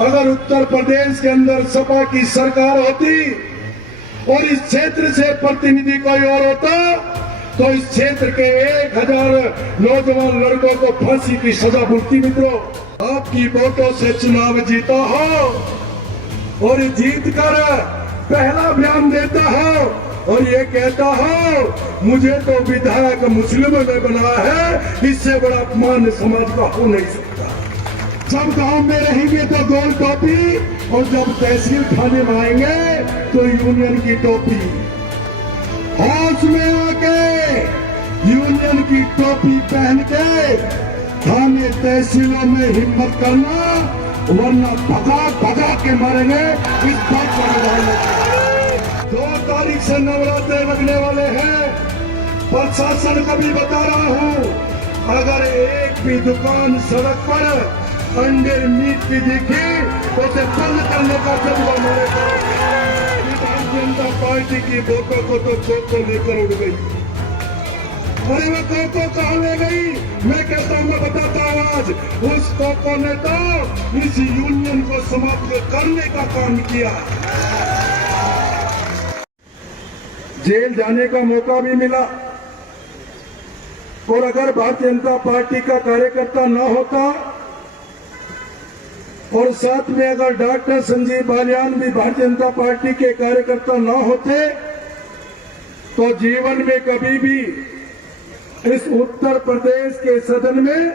अगर उत्तर प्रदेश के अंदर सपा की सरकार होती और इस क्षेत्र से प्रतिनिधि कोई और होता तो इस क्षेत्र के 1000 नौजवान लड़कों को फांसी की सजा मिलती। मित्रों, आपकी वोटों से चुनाव जीता हो और जीत कर पहला बयान देता हो और ये कहता हो मुझे तो विधायक मुस्लिमों ने बनाया है, इससे बड़ा अपमान समाज का हो नहीं सकता। जब गांव में रहेंगे तो गोल टोपी और जब तहसील थाने में आएंगे तो यूनियन की टोपी। हाथ में आके यूनियन की टोपी पहन के थाने तहसीलों में हिम्मत करना, वरना भगा भगा के मारेंगे। इस बात को 2 तारीख से नवरात्रे लगने वाले हैं। प्रशासन को भी बता रहा हूँ, अगर एक भी दुकान सड़क पर अंडे मीट की दिखी तो उसे बंद करने का जज्बा मिलेगा। भारतीय जनता पार्टी की वोटों को तो कोको लेकर उड़ गई। अरे वो कोको कहाँ ले गई? मैं कहता हूँ, मैं बताता हूँ आज, उस कोको ने तो इस यूनियन को समाप्त करने का काम किया। जेल जाने का मौका भी मिला और अगर भारतीय जनता पार्टी का कार्यकर्ता न होता और साथ में अगर डॉक्टर संजीव बालियान भी भारतीय जनता पार्टी के कार्यकर्ता न होते तो जीवन में कभी भी इस उत्तर प्रदेश के सदन में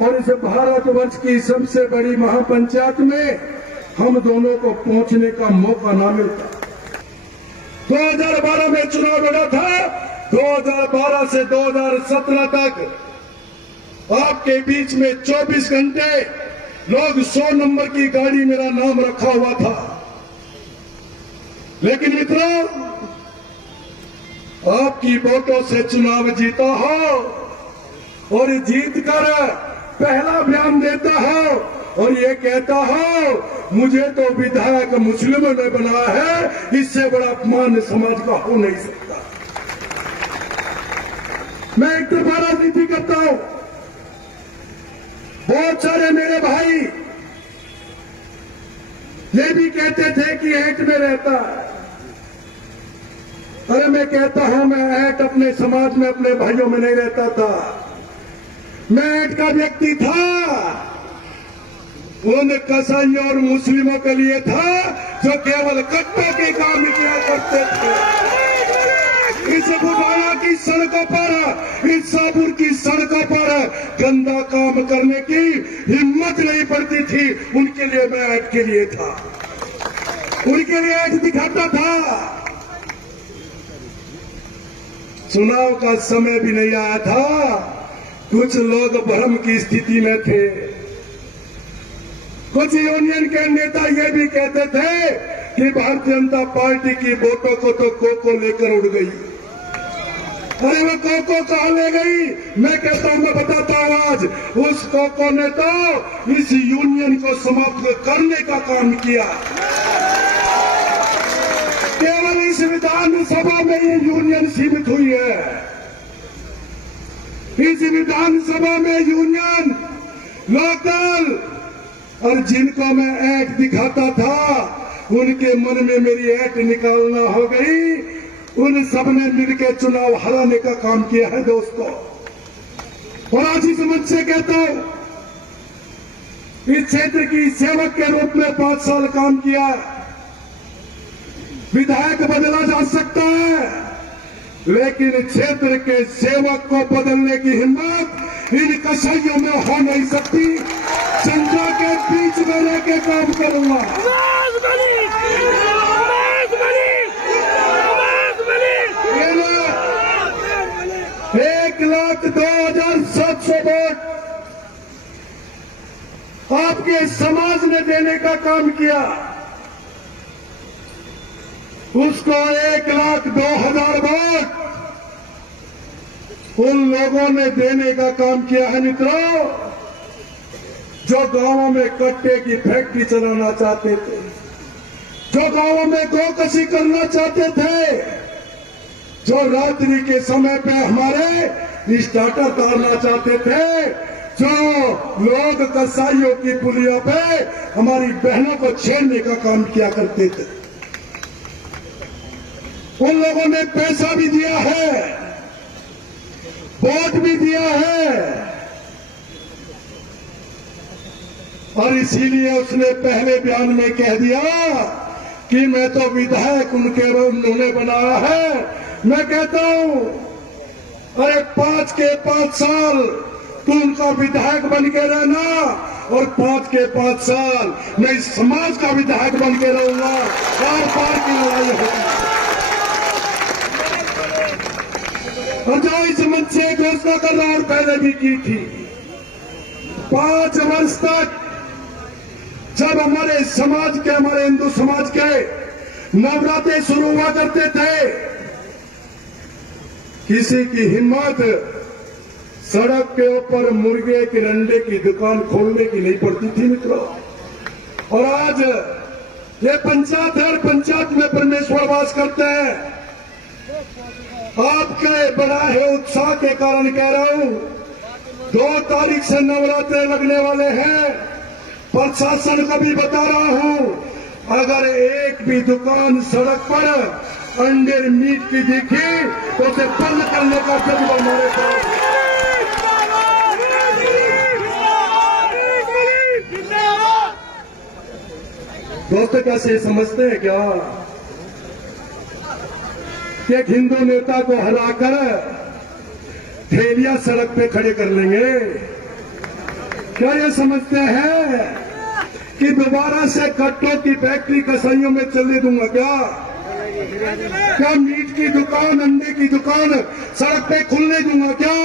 और इस भारतवर्ष की सबसे बड़ी महापंचायत में हम दोनों को पहुंचने का मौका न मिलता। 2012 में चुनाव लड़ा था। 2012 से 2017 तक आपके बीच में 24 घंटे लोग 100 नंबर की गाड़ी मेरा नाम रखा हुआ था। लेकिन मित्रों, आपकी वोटों से चुनाव जीता हो और जीत कर पहला बयान देता हो और ये कहता हो मुझे तो विधायक मुस्लिमों ने बनाया है, इससे बड़ा अपमान समाज का हो नहीं सकता। मैं एक तरफा राजनीति करता हूं। बहुत सारे मेरे भाई ये भी कहते थे कि ऐट में रहता है। अरे मैं कहता हूं, मैं ऐट अपने समाज में अपने भाइयों में नहीं रहता था। मैं ऐट का व्यक्ति था उन कसाईयों और मुस्लिमों के लिए था जो केवल कट्टों के काम किया करते थे। इस बुधाना की सड़कों पर, इस साबुर की सड़कों पर गंदा काम करने की हिम्मत नहीं पड़ती थी। उनके लिए मैं ऐड के लिए था, उनके लिए ऐड दिखाता था। चुनाव का समय भी नहीं आया था, कुछ लोग भ्रम की स्थिति में थे। कुछ यूनियन के नेता ये भी कहते थे कि भारतीय जनता पार्टी की वोटों को तो कोको लेकर उड़ गई। अरे वो कोको कहाँ ले गई? मैं कहता हूँ, मैं बताता हूँ आज, उस कोको ने तो इस यूनियन को समाप्त करने का काम किया। केवल इस विधानसभा में ये यूनियन सीमित हुई है। इस विधानसभा में यूनियन लोकल और जिनको मैं ऐट दिखाता था उनके मन में मेरी ऐट निकालना हो गई। उन सब ने मिलकर चुनाव हराने का काम किया है दोस्तों। और आज इस मंच से कहता हूं, इस क्षेत्र की सेवक के रूप में 5 साल काम किया। विधायक बदला जा सकता है, लेकिन क्षेत्र के सेवक को बदलने की हिम्मत इन कसाईयों में हो नहीं सकती। जनता के बीच में रह के काम करूंगा। 1,02,700 वोट आपके समाज ने देने का काम किया। उसको 1,02,000 वोट उन लोगों ने देने का काम किया है मित्रों, जो गांवों में कट्टे की फैक्ट्री चलाना चाहते थे, जो गांवों में गोकशी करना चाहते थे, जो रात्रि के समय पे हमारे स्टार्टर तारना चाहते थे, जो लोग कसाईयों की पुलियों पे हमारी बहनों को छेड़ने का काम किया करते थे, उन लोगों ने पैसा भी दिया है, वोट भी दिया है, और इसीलिए उसने पहले बयान में कह दिया कि मैं तो विधायक उन्होंने बनाया है। मैं कहता हूं, अरे 5 के 5 साल तू उनका विधायक बन के रहना, और 5 के 5 साल मैं इस समाज का विधायक बन के रहूंगा। और पार की लड़ाई होगी। और जो इस मंच से घोषणा कर रहा और पहले भी की थी, 5 वर्ष तक जब हमारे समाज के, हमारे हिंदू समाज के नवरात्रे शुरू हुआ करते थे, किसी की हिम्मत सड़क के ऊपर मुर्गे के अंडे की दुकान खोलने की नहीं पड़ती थी मित्रों। और आज ये पंचायत है, पंचायत में परमेश्वर वास करते हैं। आपके बढ़ाए उत्साह के कारण कह रहा हूं, 2 तारीख से नवरात्रे लगने वाले हैं। प्रशासन को भी बता रहा हूं, अगर एक भी दुकान सड़क पर अंडे मीट की दिखी तो उसे बंद करने का जज्बा हमारे पास। दोस्तों, कैसे समझते हैं क्या कि एक हिंदू नेता को हराकर ठेलियां सड़क पे खड़े कर लेंगे? क्या ये समझते हैं कि दोबारा से कट्टों की फैक्ट्री कसाईयों में चलने दूंगा? क्या मीट की दुकान, अंडे की दुकान सड़क पे खुलने दूंगा क्या?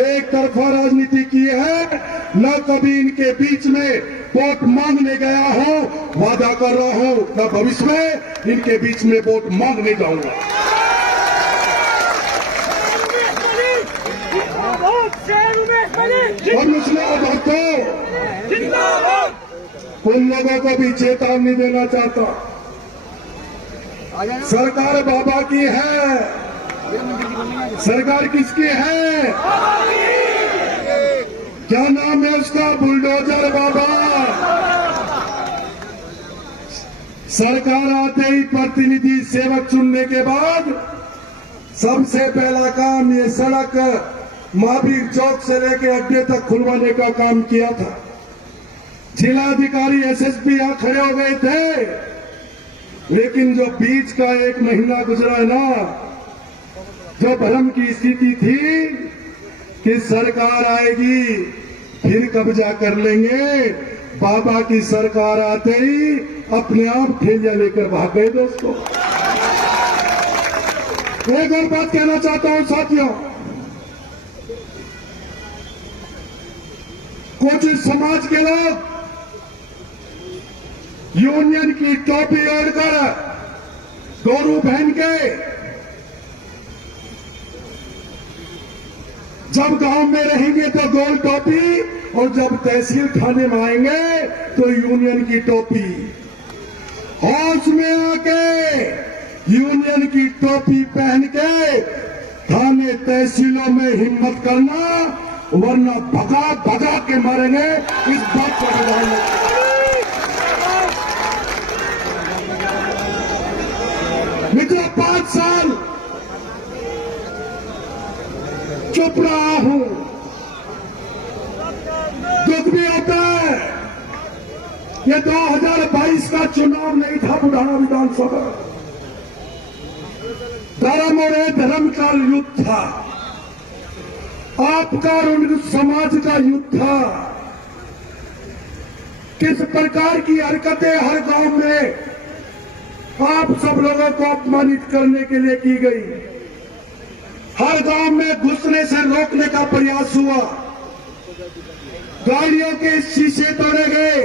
एक तरफा राजनीति की है, न कभी इनके बीच में वोट मांगने गया हूं, वादा कर रहा हूं न भविष्य में इनके बीच में वोट मांगने जाऊंगा। और मुस्लिम भक्तों, उन लोगों को भी चेतावनी देना चाहता, सरकार बाबा की है। सरकार किसकी है? क्या नाम है उसका? बुलडोजर बाबा। सरकार आते ही प्रतिनिधि सेवक चुनने के बाद सबसे पहला काम ये सड़क महावीर चौक से लेकर अड्डे तक खुलवाने का काम किया था। जिलाधिकारी, एसएसपी यहां खड़े हो गए थे, लेकिन जो बीच का 1 महीना गुजरा है ना, जो भ्रम की स्थिति थी कि सरकार आएगी फिर कब्जा कर लेंगे, बाबा की सरकार आते ही अपने आप ठेलियां लेकर भाग गए। दोस्तों, एक और बात कहना चाहता हूं साथियों, कुछ समाज के लोग यूनियन की टोपी ओढ़कर, गौरू पहन के जब गांव में रहेंगे तो गोल टोपी, और जब तहसील थाने में आएंगे तो यूनियन की टोपी। होश में आके यूनियन की टोपी पहन के थाने तहसीलों में हिम्मत करना, वरना भगा भगा के मारेंगे। इस बात को ध्यान रखना। मित्रों, 5 साल चुप रहा हूं, दुख भी होता है। ये 2022 का चुनाव नहीं था बुढ़ाना विधानसभा, धर्म और धर्म का युद्ध था, आपका और उन समाज का युद्ध था। किस प्रकार की हरकतें हर गांव में आप सब लोगों को अपमानित करने के लिए की गई, हर गांव में घुसने से रोकने का प्रयास हुआ, गाड़ियों के शीशे तोड़े गए।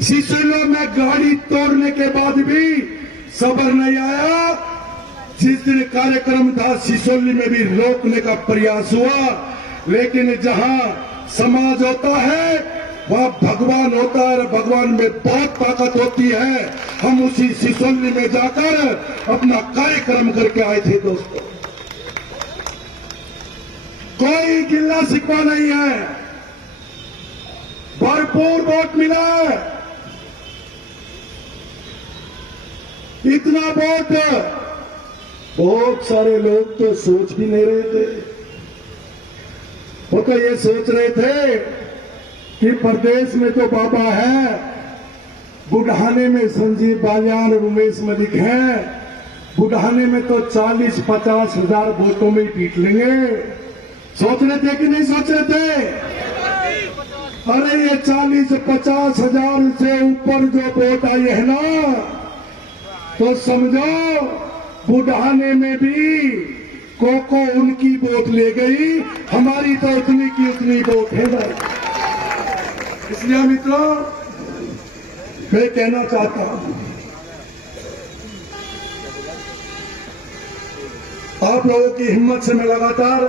सिसोली में गाड़ी तोड़ने के बाद भी सब्र नहीं आया। जिस दिन कार्यक्रम था सिसोली में भी रोकने का प्रयास हुआ, लेकिन जहां समाज होता है वहां भगवान होता है, और भगवान में बहुत ताकत होती है। हम उसी सिसोली में जाकर अपना कार्यक्रम करके आए थे। दोस्तों, कोई गिल्ला शिकवा नहीं है, भरपूर वोट मिला है। इतना वोट बहुत सारे लोग तो सोच भी नहीं रहे थे। वो तो ये सोच रहे थे कि प्रदेश में तो बाबा है, बुढ़ाने में संजीव बालियान और उमेश मलिक हैं, बुढ़ाने में तो 40-50 हजार वोटों में ही पीट लेंगे। सोच रहे थे कि नहीं सोच रहे थे? अरे ये 40-50 हजार से ऊपर जो वोट आई है ना, तो समझो बुढ़ाने में भी कोको उनकी वोट ले गई, हमारी तो उतनी की उतनी वोट है भाई। इसलिए मित्रों मैं कहना चाहता हूं, आप लोगों की हिम्मत से मैं लगातार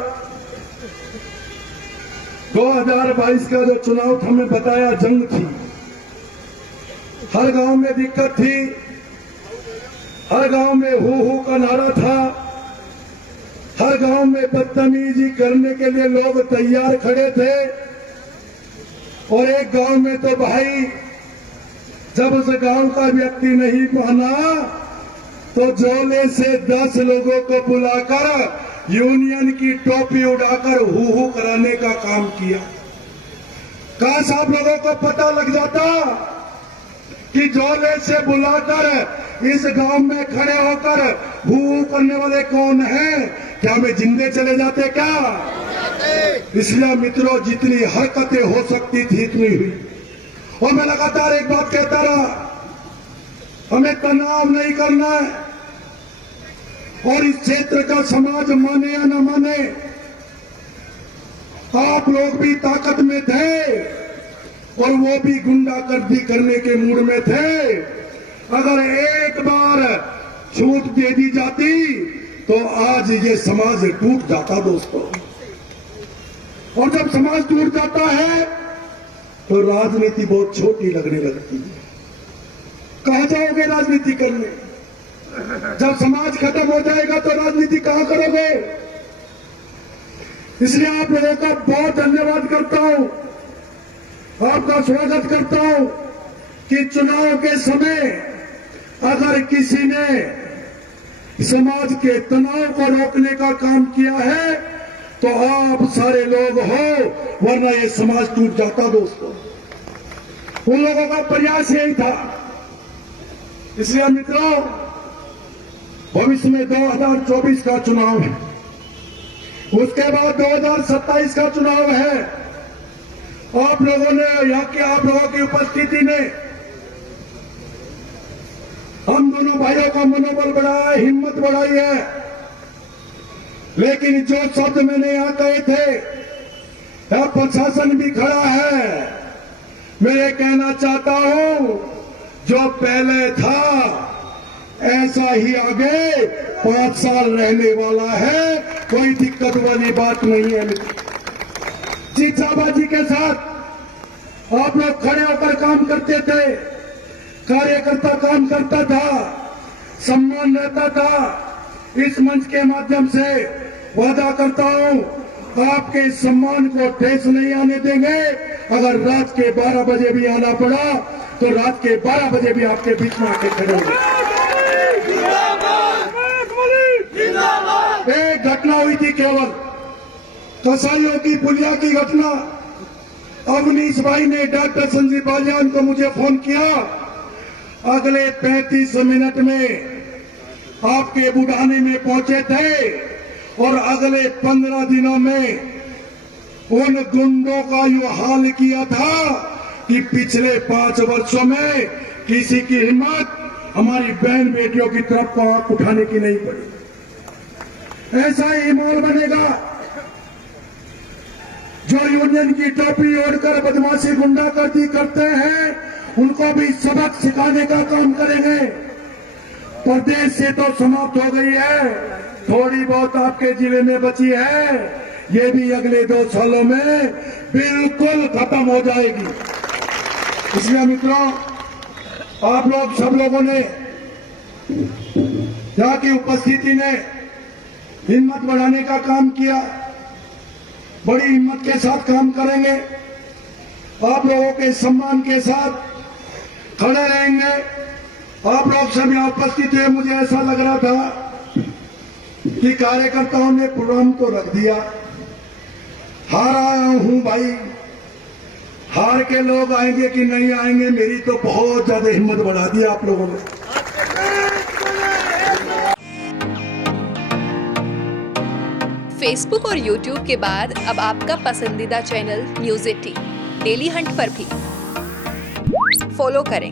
2022 का जो चुनाव था, मैं बताया जंग थी, हर गांव में दिक्कत थी, हर गांव में हू का नारा था, हर गांव में बदतमीजी करने के लिए लोग तैयार खड़े थे। और एक गांव में तो भाई जब उस गांव का व्यक्ति नहीं पहना तो जोले से 10 लोगों को बुलाकर यूनियन की टोपी उड़ाकर हू कराने का काम किया। काश आप लोगों को पता लग जाता कि जोले से बुलाकर इस गांव में खड़े होकर हू करने वाले कौन हैं, क्या हमें जिंदे चले जाते क्या? इसलिए मित्रों जितनी हरकतें हो सकती थी इतनी हुई। और मैं लगातार एक बात कहता रहा, हमें तनाव नहीं करना है, और इस क्षेत्र का समाज माने या न माने, आप लोग भी ताकत में थे और वो भी गुंडागर्दी करने के मूड में थे। अगर एक बार छूट दे दी जाती तो आज ये समाज टूट जाता दोस्तों। और जब समाज टूट जाता है तो राजनीति बहुत छोटी लगने लगती है। कहां जाओगे राजनीति करने? जब समाज खत्म हो जाएगा तो राजनीति कहां करोगे? इसलिए आप लोगों का बहुत धन्यवाद करता हूं, आपका स्वागत करता हूं कि चुनाव के समय अगर किसी ने समाज के तनाव को रोकने का काम किया है तो आप सारे लोग हो, वरना ये समाज टूट जाता दोस्तों। उन लोगों का प्रयास यही था। इसलिए मित्रों भविष्य में 2024 का चुनाव है, उसके बाद 2027 का चुनाव है। आप लोगों ने आप लोगों की उपस्थिति में हम दोनों भाइयों का मनोबल बढ़ाया है, हिम्मत बढ़ाई है। लेकिन जो शब्द मैंने यहाँ कहे थे, प्रशासन भी खड़ा है। मैं ये कहना चाहता हूं, जो पहले था ऐसा ही आगे 5 साल रहने वाला है, कोई दिक्कत वाली बात नहीं है। जीजाबाजी के साथ आप लोग खड़े होकर काम करते थे, कार्यकर्ता काम करता था, सम्मान रहता था। इस मंच के माध्यम से वादा करता हूं, आपके इस सम्मान को ठेस नहीं आने देंगे। अगर रात के 12 बजे भी आना पड़ा तो रात के 12 बजे भी आपके बीच में आके खड़े होंगे। एक घटना हुई थी केवल कसाईयों की पुलिया की घटना। अवनीश भाई ने डॉक्टर संजीव बालियान को मुझे फोन किया, अगले 35 मिनट में आपके बुढ़ाने में पहुंचे थे और अगले 15 दिनों में उन गुंडों का यो हाल किया था कि पिछले 5 वर्षों में किसी की हिम्मत हमारी बहन बेटियों की तरफ को आंख उठाने की नहीं पड़ी। ऐसा ही माहौल बनेगा। जो यूनियन की टोपी ओढ़कर बदमाशी गुंडागर्दी करते हैं उनको भी सबक सिखाने का काम करेंगे। प्रदेश से तो समाप्त हो गई है, थोड़ी बहुत आपके जिले में बची है, ये भी अगले 2 सालों में बिल्कुल खत्म हो जाएगी। इसलिए मित्रों, आप लोग सब लोगों ने यहाँ की उपस्थिति ने हिम्मत बढ़ाने का काम किया। बड़ी हिम्मत के साथ काम करेंगे, आप लोगों के सम्मान के साथ खड़े रहेंगे। आप लोग सब यहाँ उपस्थित हुए, मुझे ऐसा लग रहा था कि कार्यकर्ताओं ने प्रोग्राम तो रख दिया, हार आया हूं भाई, हार के लोग आएंगे कि नहीं आएंगे, मेरी तो बहुत ज्यादा हिम्मत बढ़ा दी आप लोगों ने। फेसबुक और यूट्यूब के बाद अब आपका पसंदीदा चैनल न्यूज़ 18 डेली हंट पर भी फॉलो करें।